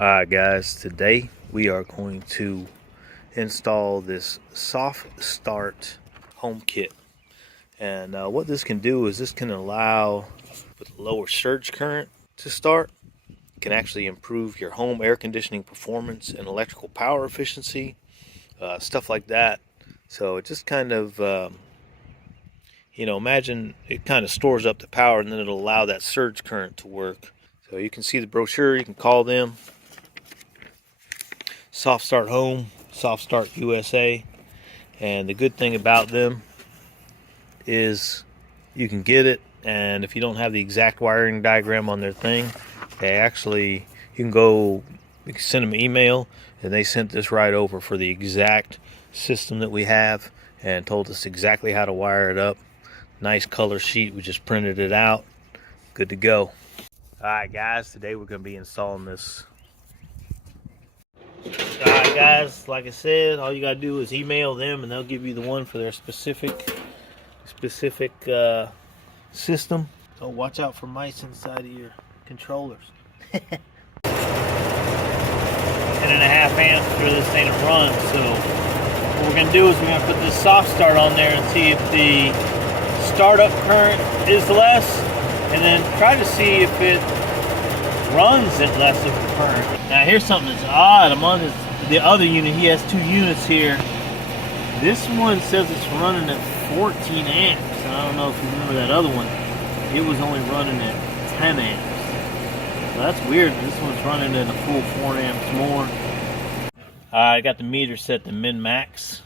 Alright guys, today we are going to install this SoftStart Home kit. And what this can do is this can allow, with lower surge current to start, it can actually improve your home air conditioning performance and electrical power efficiency, stuff like that. So it just kind of, imagine it kind of stores up the power and then it'll allow that surge current to work. So you can see the brochure, you can call them. SoftStart Home, SoftStart USA, and the good thing about them is you can get it, and if you don't have the exact wiring diagram on their thing, you can send them an email, and they sent this right over for the exact system that we have and told us exactly how to wire it up. Nice color sheet, we just printed it out, good to go. Alright guys, today we're going to be installing this. Alright guys, like I said, all you gotta do is email them and they'll give you the one for their specific system. So watch out for mice inside of your controllers. 10.5 amps for this thing to run. So what we're gonna do is we're gonna put this soft start on there and see if the startup current is less, and then try to see if it runs at less of a current. Now here's something that's odd. I'm on the other unit. He has two units here. This one says it's running at 14 amps. I don't know if you remember that other one. It was only running at 10 amps. So that's weird. This one's running at a full 4 amps more. I got the meter set to min-max.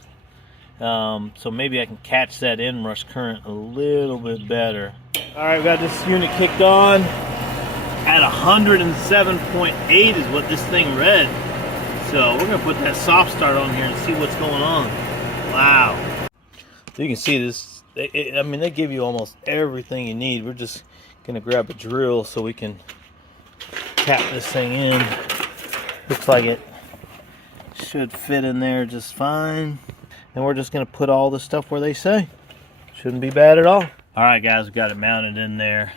So maybe I can catch that inrush current a little bit better. Alright, we got this unit kicked on. At 107.8 is what this thing read. So we're going to put that soft start on here and see what's going on. Wow. So you can see this. They give you almost everything you need. We're just going to grab a drill so we can tap this thing in. Looks like it should fit in there just fine. And we're just going to put all the stuff where they say. Shouldn't be bad at all. Alright guys, we got it mounted in there.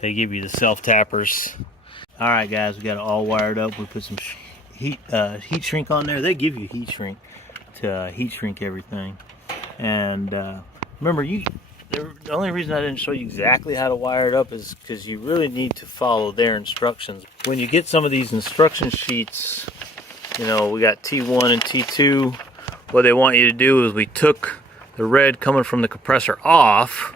They give you the self-tappers. Alright guys, we got it all wired up. We put some heat shrink on there. They give you heat shrink to heat shrink everything. And remember, the only reason I didn't show you exactly how to wire it up is because you really need to follow their instructions. When you get some of these instruction sheets, we got T1 and T2. What they want you to do is we took the red coming from the compressor off.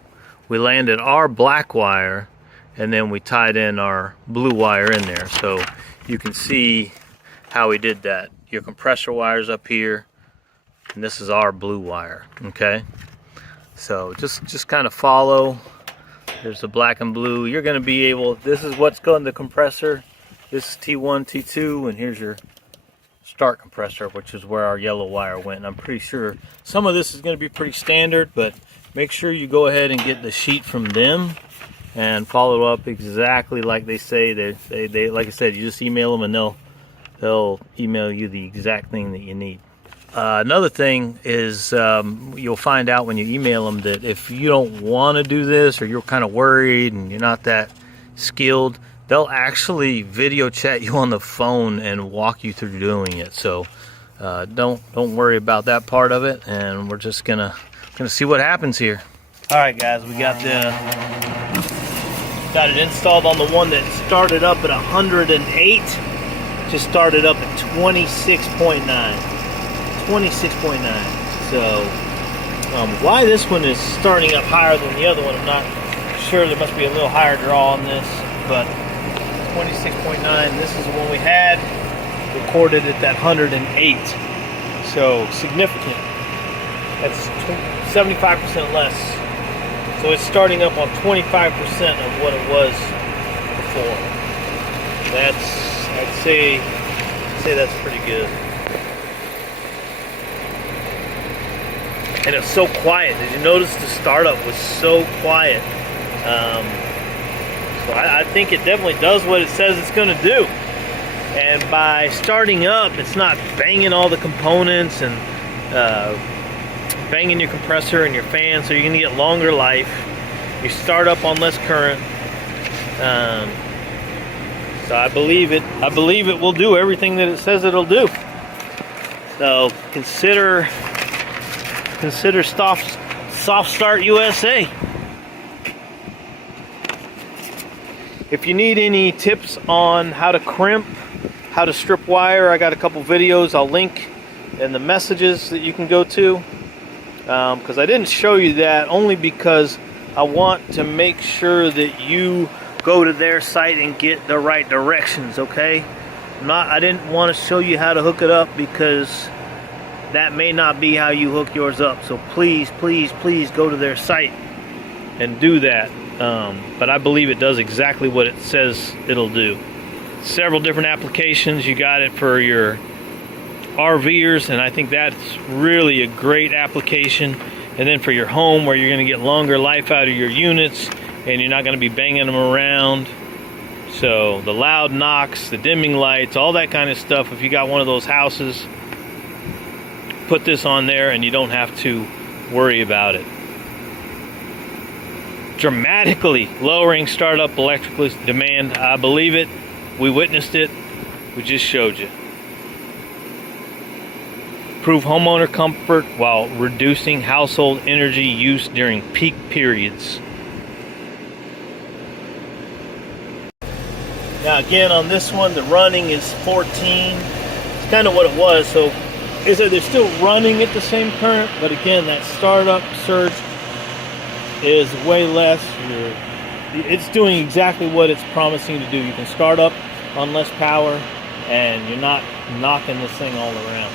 We landed our black wire, and then we tied in our blue wire in there. So you can see how we did that. Your compressor wire's up here, and this is our blue wire, okay? So just kind of follow. There's the black and blue. You're gonna be able, this is what's going to the compressor. This is T1, T2, and here's your start compressor, which is where our yellow wire went. And I'm pretty sure some of this is gonna be pretty standard, but make sure you go ahead and get the sheet from them and follow up exactly like they say. They like I said, you just email them and they'll email you the exact thing that you need. Another thing is you'll find out when you email them that if you don't want to do this, or you're kind of worried and you're not that skilled, they'll actually video chat you on the phone and walk you through doing it. So don't worry about that part of it, and we're just gonna see what happens here. All right guys, we got it installed on the one that started up at 108. Just started up at 26.9. 26.9. So why this one is starting up higher than the other one, I'm not sure. There must be a little higher draw on this, but 26.9. This is the one we had recorded at that 108. So significant. That's 75% less. So it's starting up on 25% of what it was before. I'd say that's pretty good. And it's so quiet. Did you notice the startup was so quiet? So I think it definitely does what it says it's going to do. And by starting up, it's not banging all the components and banging your compressor and your fan, so you're going to get longer life. You start up on less current. So I believe it. I believe it will do everything that it says it'll do. So consider SoftStart USA. If you need any tips on how to crimp, how to strip wire, I got a couple videos I'll link in the messages that you can go to. Because I didn't show you that only because I want to make sure that you go to their site and get the right directions, okay? I didn't want to show you how to hook it up because that may not be how you hook yours up. So please, please, please go to their site and do that. But I believe it does exactly what it says it'll do. Several different applications. You got it for your RVers, and I think that's really a great application. And then for your home, where you're going to get longer life out of your units and you're not going to be banging them around. So the loud knocks, the dimming lights, all that kind of stuff, if you got one of those houses, put this on there and you don't have to worry about it. Dramatically lowering startup electrical demand. I believe it. We witnessed it. We just showed you. Improve homeowner comfort while reducing household energy use during peak periods. Now again, on this one, the running is 14. It's kind of what it was. So is that they're still running at the same current, but again, that startup surge is way less. It's doing exactly what it's promising to do. You can start up on less power and you're not knocking this thing all around.